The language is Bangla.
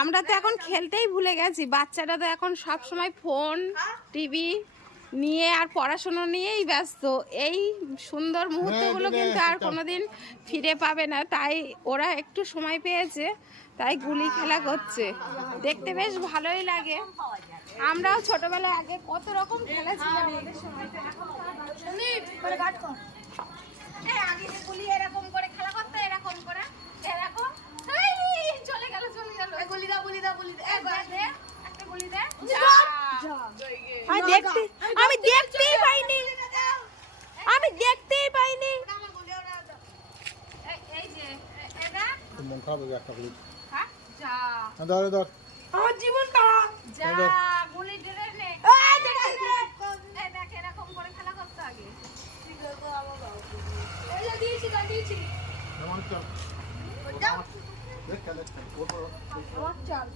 আমরা তো এখন খেলতেই ভুলে গেছি। বাচ্চারা তো এখন সব সময় ফোন টিভি নিয়ে আর পড়াশোনা নিয়েই ব্যস্ত। এই সুন্দর মুহূর্তগুলো কিন্তু আর কোনোদিন ফিরে পাবে না। তাই ওরা একটু সময় পেয়েছে, তাই গুলি খেলা করছে। দেখতে বেশ ভালোই লাগে। আমরাও ছোটবেলায় আগে কত রকম খেলেছিলাম আমাদের সময়। আগে গুলি এরকম করে খেলা করতে, এরকম করে এরকম চলে গেল গুলি দাও গুলি দাও গুলি দাও একটা গুলি দে। আমি দেখতেই পাইনি এই যে এটা মন খারাপ হয়ে একটা গুলি। হ্যাঁ যা ধর আমার জীবন খারাপ। যা গুলি ধরে নে। এই দেখ এরকম করে খেলা করতে আগে। দিয়েছি আমার চল যাও দেখ খেলে আমার চাল